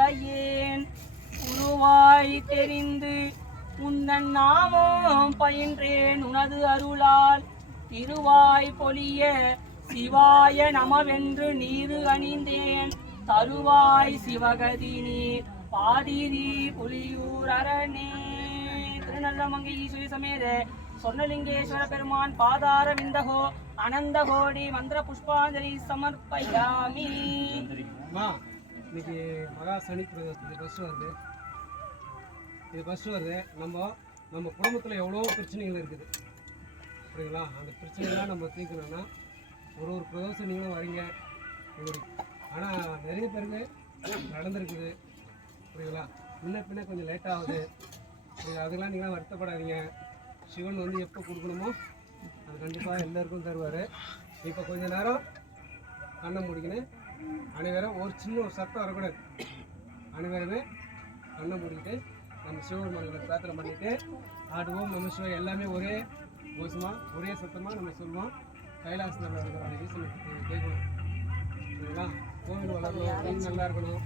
உரையேன். உருவாய் தெரிந்து உந்தன் நாமம் பயின்றேன். உனது அருளால் திருவாய் பொலிய சிவாய நமவென்று நீரு அணிந்தேன். தருவாய் சிவகதி நீர் பாதிரி புலியூர் அரணே திருநல்லமங்கை ஈஸ்வரி சமேத சொர்ணலிங்கேஸ்வர பெருமான் பாதார விந்தகோ அனந்த கோடி மந்திர புஷ்பாஞ்சலி சமர்ப்பயாமி. இன்றைக்கி இன்னைக்கு மகா சனி பிரதோஷம் பஸ் வருது. இது ஃபஸ்ட்டு வருது. நம்ம நம்ம குடும்பத்தில் எவ்வளோ பிரச்சனைகள் இருக்குது. புரியுங்களா அந்த பிரச்சனைலாம் நம்ம தீர்க்கணும்னா ஒரு ஒரு பிரதோஷம் நீங்களும் வரீங்க. ஆனால் நிறைய பேருக்கு நடந்திருக்குது. புரியுங்களா முன்ன பின்ன கொஞ்சம் லேட் ஆகுது. அதெல்லாம் நீங்களாம் வருத்தப்படாதீங்க. சிவன் வந்து எப்போ கொடுக்கணுமோ அது கண்டிப்பாக எல்லாருக்கும் தருவார். இப்போ கொஞ்ச நேரம் கண்ணை முடிக்கணும் அனைவரும் ஒரு சின்ன ஒரு சத்தம் வரக்கூடாது. அனைவருமே கண்ணை மூடிட்டு நம்ம சிவபெருமானுக்கு பிரார்த்தனை பண்ணிட்டு ஆடுவோம் நம்ம சிவ எல்லாமே ஒரே கோஷமாக ஒரே சத்தமாக நம்ம சொல்லுவோம் கைலாசத்தில் இருக்கிற ஈஸ்வரனுக்கு கேட்கணும் சரிங்களா? கோவில் வளரணும் நல்லா இருக்கணும்.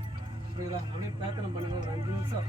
புரியுங்களா அப்படியே பிரார்த்தனை பண்ணணும் ஒரு அஞ்சு நிமிஷம்.